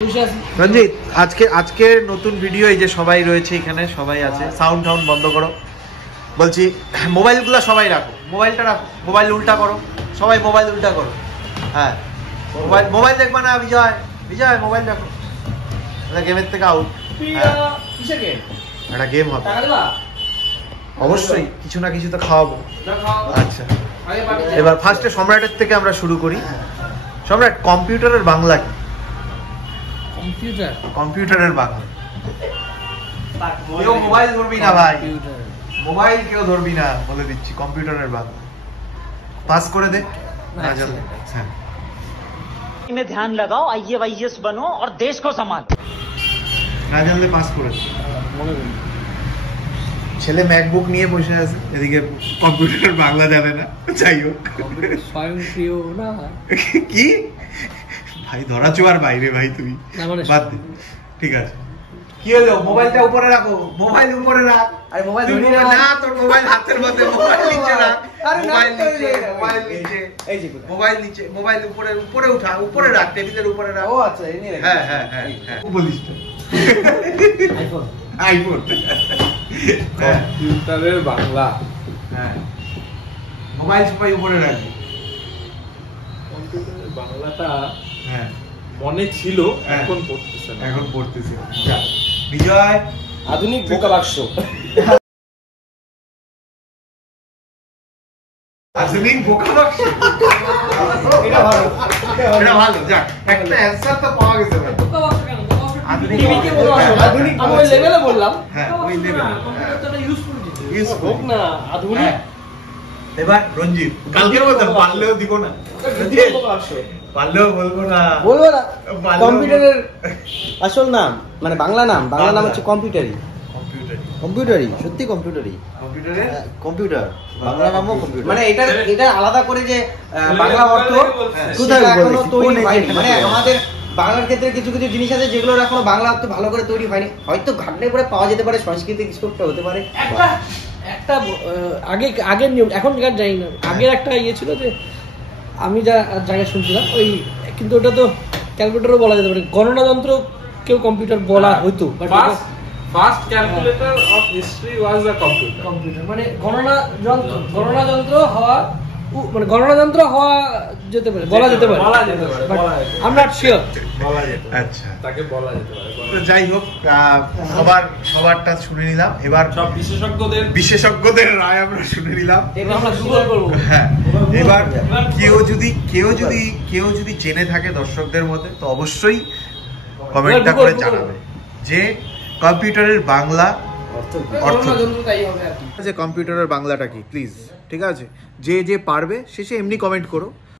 রঞ্জিত, আজকে নতুন ভিডিও, এই যে সবাই রয়েছে এখানে, সবাই আছে। সাউন্ড বন্ধ করো বলছি। মোবাইলগুলো সবাই রাখো, মোবাইলটা রাখো, মোবাইল উল্টা করো, সবাই মোবাইল উল্টা করো। হ্যাঁ, মোবাইল দেখবা না। বিজয়, মোবাইল দেখো। গেমের থেকে আউট। একটা গেম হবে অবশ্যই, কিছু না কিছু তো খাওয়াবো। আচ্ছা, এবার ফার্স্টে সম্রাটের থেকে আমরা শুরু করি। সম্রাট, কম্পিউটারের বাংলা কি? কম্পিউটারের বাংলা। কেউ মোবাইল ধরবি না ভাই, মোবাইল কেউ ধরবি না, বলে দিচ্ছি। কম্পিউটারের বাংলা পাস করে দে। में ध्यान लगाओ, आईएएस बनो और देश को संभालो। না জানলে পাস করে দে। ছেলে ম্যাকবুক নিয়ে বসে আছে, এদিকে কম্পিউটারের বাংলা জানে না। যাই হোক, স্বয়ংক্রিয় না কি ভাই, ধরা চোয়ার বাইরে ভাই, তুমি বাদ দে। ঠিক আছে, কি হলো? মোবাইলটা উপরে রাখো, মোবাইল উপরে রাখ। আরে মোবাইল ধরে না, তোর মোবাইল হাতের মধ্যে, মোবাইল নিচে রাখ। মোবাইল নিচে, মোবাইল নিচে, এই যে মোবাইল নিচে, মোবাইল উপরে উঠা, উপরে রাখ, টেবিলের উপরে রাখ। ও আচ্ছা, এই নিয়ে রাখ। হ্যাঁ, বলিস তো। আইফোন। কম্পিউটারের বাংলা। হ্যাঁ, মোবাইল সবাই উপরে রাখবি। কম্পিউটারের বাংলাটা হ্যাঁ মনে ছিল, এখন পড়তেছে না। এখন পড়তেছি। বিজয়, আধুনিক বোকা বাক্স। আধুনিক বোকা বাক্স, এটা ভালো, এটা ভালো। যাক, একটা অ্যানসার তো পাওয়া গেছে ভাই। বোকা বাক্স কেন? আধুনিক, আধুনিক আমি ওই লেভেলে বললাম। হ্যাঁ, ওই লেভেলে কম্পিউটারটা ইউজ করে দিতে ইউজ হোক না আধুনিক। এবার রঞ্জিত, কালকের মতো পারলেও দিব না, পারলেও বলবো না। কম্পিউটারের আসল নাম, মানে বাংলা নাম হচ্ছে কম্পিউটারই। সত্যি কম্পিউটার বাংলা নামও কম্পিউটার। মানে এটা আলাদা করে যে বাংলা অর্থ এখনো তৈরি হয়নি। মানে আমাদের বাংলার ক্ষেত্রে কিছু কিছু জিনিস আছে যেগুলোর এখনো বাংলা অর্থ ভালো করে তৈরি হয়নি। হয়তো ঘাটলে পরে পাওয়া যেতে পারে, সংস্কৃতি কিছু একটা হতে পারে। একটা আগের নিয়ম, এখনকার জানি না, আগের একটা ইয়ে ছিল যে আমি যা জায়গায় শুনছিলাম ওই, কিন্তু ওটা তো ক্যালকুলেটরও বলা যেতে পারে। গণনা যন্ত্র কেউ কম্পিউটার বলা হইতো। First calculator of history was a computer. মানে গণনা যন্ত্র হওয়া, মানে গণনা যন্ত্র হওয়া যেতে পারে, বলা যেতে পারে। I'm not sure. আচ্ছা, তাকে বলা যেতে পারে। তো যাই হোক, সবারটা শুনে নিলাম। এবার সব বিশেষজ্ঞদের রায় আমরা শুনে নিলাম। আমরা গুগল করবো। হ্যাঁ, এবার কেউ যদি জেনে থাকে দর্শকদের মধ্যে, তো অবশ্যই কমেন্টটা করে জানাবে যে কম্পিউটারের বাংলা অর্থ, যে কম্পিউটারের বাংলাটা কি, প্লিজ। ঠিক আছে, যে পারবে শেষে এমনি কমেন্ট করো।